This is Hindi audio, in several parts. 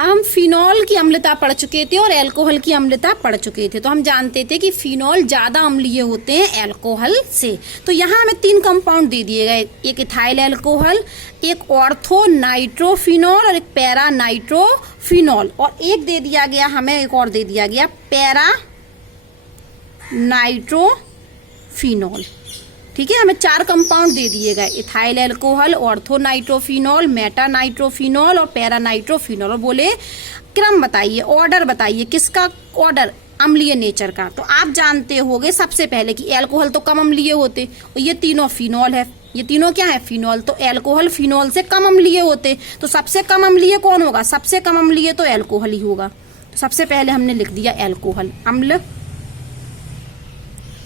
अब हम फिनॉल की अम्लता पढ़ चुके थे और अल्कोहल की अम्लता पढ़ चुके थे, तो हम जानते थे कि फिनॉल ज्यादा अम्लीय होते हैं अल्कोहल से। तो यहाँ हमें 3 कंपाउंड दे दिए गए, एक इथाइल अल्कोहल, एक ऑर्थो नाइट्रोफिनॉल और एक पैरा नाइट्रोफिनॉल, और एक दे दिया गया हमें, एक और दे दिया गया पैरा नाइट्रोफिनॉल। ठीक है, हमें 4 कंपाउंड दे दिए गए, ethyl alcohol, ortho nitrophenol, Meta nitrophenol और पैरा नाइट्रोफिनॉल, और बोले क्रम बताइए, ऑर्डर बताइए, किसका ऑर्डर, अम्लीय नेचर का। तो आप जानते होंगे सबसे पहले कि अल्कोहल तो कम अम्लीय होते, और ये तीनों फिनॉल है, ये तीनों क्या है, फिनॉल, तो अल्कोहल फिनॉल से कम अम्लीय होते। तो सबसे कम अम्लीय कौन होगा, सबसे कम अम्लीय तो अल्कोहल ही होगा। तो सबसे पहले हमने लिख दिया अल्कोहल,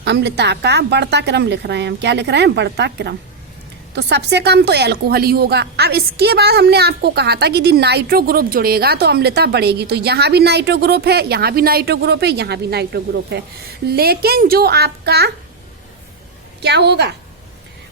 अम्लता का बढ़ता क्रम लिख रहे हैं हम, क्या लिख रहे हैं, बढ़ता क्रम। तो सबसे कम तो अल्कोहल ही होगा। अब इसके बाद हमने आपको कहा था कि यदि नाइट्रो ग्रुप जुड़ेगा तो अम्लता बढ़ेगी, तो यहाँ भी नाइट्रो ग्रुप है, यहाँ भी नाइट्रो ग्रुप है, यहाँ भी नाइट्रो ग्रुप है, लेकिन जो आपका क्या होगा,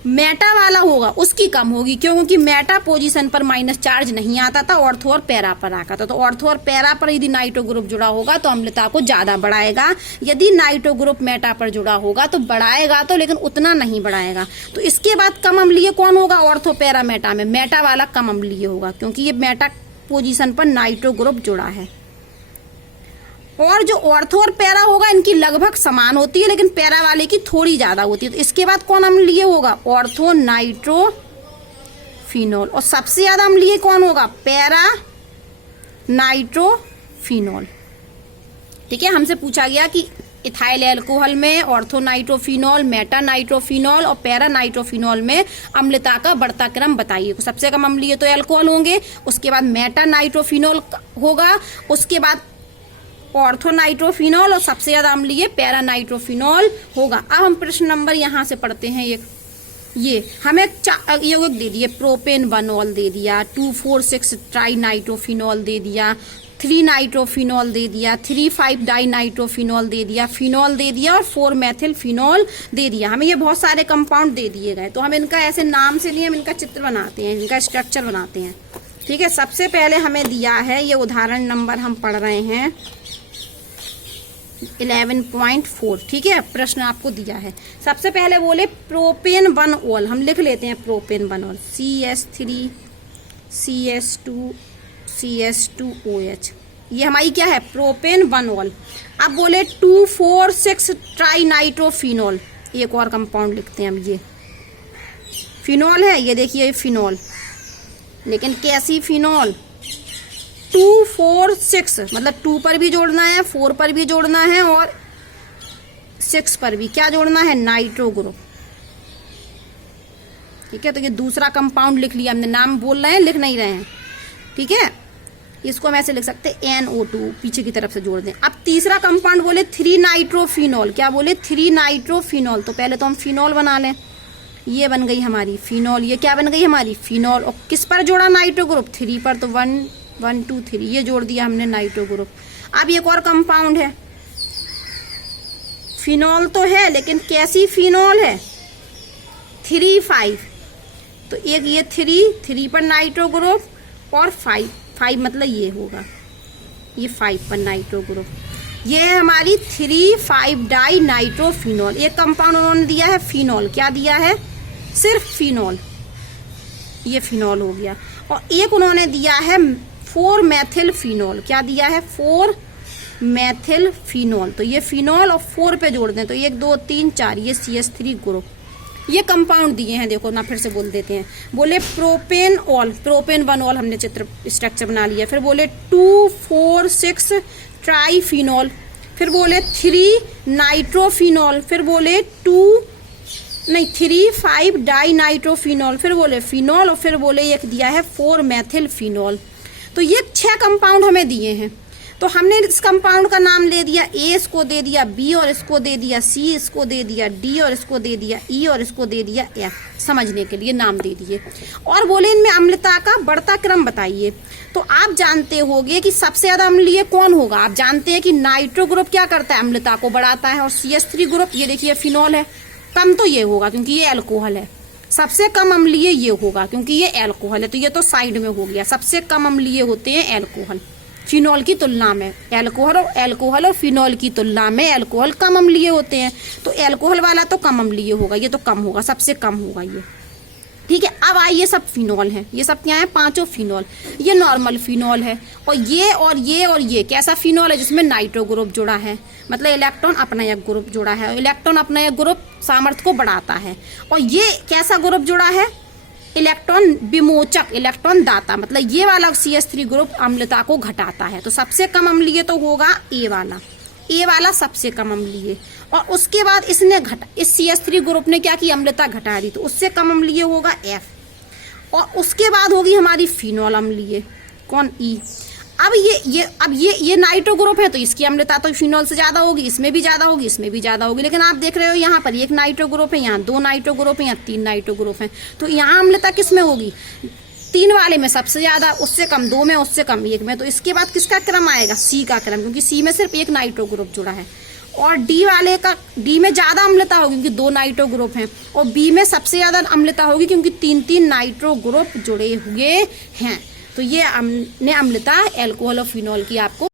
मेटा वाला होगा, उसकी कम होगी, क्योंकि मेटा पोजीशन पर माइनस चार्ज नहीं आता था, ऑर्थो और पैरा पर आता था। तो ऑर्थो और पैरा पर यदि नाइट्रो ग्रुप जुड़ा होगा तो अम्लता को ज्यादा बढ़ाएगा, यदि नाइट्रो ग्रुप मेटा पर जुड़ा होगा तो बढ़ाएगा तो, लेकिन उतना नहीं बढ़ाएगा। तो इसके बाद कम अम्लीय कौन होगा, ऑर्थो पैरा मेटा में मेटा वाला कम अम्लीय होगा, क्योंकि ये मेटा पोजीशन पर नाइट्रो ग्रुप जुड़ा है। और जो ऑर्थो और पैरा होगा इनकी लगभग समान होती है, लेकिन पैरा वाले की थोड़ी ज्यादा होती है। तो इसके बाद कौन अम्लीय होगा, ऑर्थो नाइट्रोफिनॉल, और सबसे ज्यादा अम्लीय कौन होगा, पैरा नाइट्रोफिनॉल। ठीक है, हमसे पूछा गया कि इथाइल अल्कोहल में, ऑर्थो नाइट्रोफिनॉल, मेटा नाइट्रोफिनॉल और पैरा नाइट्रोफिनॉल में अम्लता का बढ़ता क्रम बताइए। सबसे कम अम्लीय तो अल्कोहल होंगे, उसके बाद मेटा नाइट्रोफिनॉल होगा, उसके बाद ऑर्थो नाइट्रोफिनॉल और सबसे ज्यादा अम्लीय पैरा नाइट्रोफिनॉल होगा। अब हम प्रश्न नंबर यहाँ से पढ़ते हैं, ये हमें यौगिक दे दिए, प्रोपेन बनॉल दे दिया, 2,4,6 ट्राई नाइट्रोफिनॉल दे दिया, 3 नाइट्रोफिनॉल दे दिया, 3,5 डाई नाइट्रोफिनॉल दे दिया, फिनॉल दे दिया और 4 मेथिल फिनॉल दे दिया। हमें ये बहुत सारे कंपाउंड दे दिए गए, तो हम इनका ऐसे नाम से नहीं, हम इनका चित्र बनाते हैं, इनका स्ट्रक्चर बनाते हैं। ठीक है, सबसे पहले हमें दिया है, ये उदाहरण नंबर हम पढ़ रहे हैं 11.4। ठीक है, प्रश्न आपको दिया है, सबसे पहले बोले प्रोपेन बनॉल, हम लिख लेते हैं प्रोपेन बनॉल, CH3 CH2 CH2OH, ये हमारी क्या है, प्रोपेन बनॉल। अब बोले 2,4,6 ट्राई नाइट्रोफिनॉल, एक और कंपाउंड लिखते हैं हम, ये फिनॉल है, ये देखिए फिनॉल, लेकिन कैसी फिनॉल, 2,4,6 मतलब 2 पर भी जोड़ना है, 4 पर भी जोड़ना है और 6 पर भी क्या जोड़ना है, नाइट्रो ग्रुप। ठीक है, तो ये दूसरा कंपाउंड लिख लिया हमने, नाम बोल रहे हैं, लिख नहीं रहे हैं। ठीक है, इसको हम ऐसे लिख सकते हैं NO2, पीछे की तरफ से जोड़ दें। अब तीसरा कंपाउंड बोले 3 नाइट्रोफिनॉल, क्या बोले, 3 नाइट्रोफिनॉल। तो पहले तो हम फिनॉल बना लें, ये बन गई हमारी फिनॉल, ये क्या बन गई हमारी फिनॉल, और किस पर जोड़ा, नाइट्रो ग्रुप 3 पर, तो 1 2 3 ये जोड़ दिया हमने नाइट्रो ग्रुप। अब एक और कंपाउंड है, फिनॉल तो है लेकिन कैसी फिनॉल है, 3,5, तो एक ये 3 पर नाइट्रो ग्रुप और 5 मतलब ये होगा, ये 5 पर नाइट्रो ग्रुप, ये है हमारी 3,5 डाई नाइट्रोफिनॉल। एक कंपाउंड उन्होंने दिया है फिनॉल, क्या दिया है, सिर्फ फिनॉल, ये फिनॉल हो गया। और एक उन्होंने दिया है 4 मेथिल फिनॉल, क्या दिया है, 4 मेथिल फिनॉल, तो ये फिनॉल और 4 पे जोड़ दें तो 1 2 3 4, ये CH3 ग्रुप। ये कंपाउंड दिए हैं, देखो ना, फिर से बोल देते हैं, बोले प्रोपेन ऑल, प्रोपेन बनॉल, हमने चित्र स्ट्रक्चर बना लिया। फिर बोले 2,4,6 ट्राई फिनॉल, फिर बोले 3 नाइट्रोफिनॉल, फिर बोले 3,5 डाई नाइट्रोफिनॉल, फिर बोले फिनॉल और फिर बोले एक दिया है 4 मेथिल फिनॉल। तो ये 6 कंपाउंड हमें दिए हैं। तो हमने इस कंपाउंड का नाम ले दिया, A इसको दे दिया, B और इसको दे दिया, C इसको दे दिया, D और इसको दे दिया, E और इसको दे दिया F, समझने के लिए नाम दे दिए। और बोले इनमें अम्लता का बढ़ता क्रम बताइए। तो आप जानते होंगे कि सबसे ज्यादा अम्लीय कौन होगा, आप जानते हैं कि नाइट्रो ग्रुप क्या करता है, अम्लता को बढ़ाता है, और CH3 ग्रुप, ये देखिए फिनॉल है, कम तो ये होगा क्योंकि ये अल्कोहल है, सबसे कम अम्लीय ये होगा क्योंकि ये अल्कोहल है, तो ये तो साइड में हो गया, सबसे कम अम्लीय होते हैं अल्कोहल। फिनॉल की तुलना में। एल्कोहल और फिनॉल की तुलना में एल्कोहल कम अम्लीय होते हैं, तो एल्कोहल वाला तो कम अम्लीय होगा, ये तो कम होगा, सबसे कम होगा ये। ठीक है, अब आइए सब फिनॉल है, ये सब क्या है, पांचों फिनॉल। ये नॉर्मल फिनॉल है, और ये कैसा फिनॉल है, जिसमें नाइट्रो ग्रुप जुड़ा है, मतलब इलेक्ट्रॉन अपनयक ग्रुप जुड़ा है। इलेक्ट्रॉन अपनयक ग्रुप सामर्थ्य को बढ़ाता है। और ये कैसा ग्रुप जुड़ा है, इलेक्ट्रॉन विमोचक, इलेक्ट्रॉन दाता, मतलब ये वाला CH3 ग्रुप अम्लता को घटाता है। तो सबसे कम अम्लीय तो होगा ए वाला सबसे कम अम्लीय। और उसके बाद इसने इस CH3 ग्रुप ने क्या की, अम्लता घटा दी, तो उससे कम अम्लीय होगा F। और उसके बाद होगी हमारी फिनॉल अम्लीय, कौन, E। अब ये नाइट्रो ग्रुप है, तो इसकी अम्लता तो फिनॉल से ज्यादा होगी, इसमें भी ज्यादा होगी, इसमें भी ज्यादा होगी। लेकिन आप देख रहे हो यहाँ पर एक नाइट्रो ग्रुप है, यहाँ 2 नाइट्रो ग्रुप है, यहाँ 3 नाइट्रो ग्रुप है, तो यहाँ अम्लता किस में होगी, 3 वाले में सबसे ज्यादा, उससे कम 2 में, उससे कम 1 में। तो इसके बाद किसका क्रम आएगा, C का क्रम, क्योंकि C में सिर्फ एक नाइट्रो ग्रुप जुड़ा है। और D में ज्यादा अम्लता होगी क्योंकि 2 नाइट्रो ग्रुप हैं, और B में सबसे ज्यादा अम्लता होगी क्योंकि 3 नाइट्रो ग्रुप जुड़े हुए हैं। तो ये हमने अम्लता एल्कोहल और फिनॉल की आपको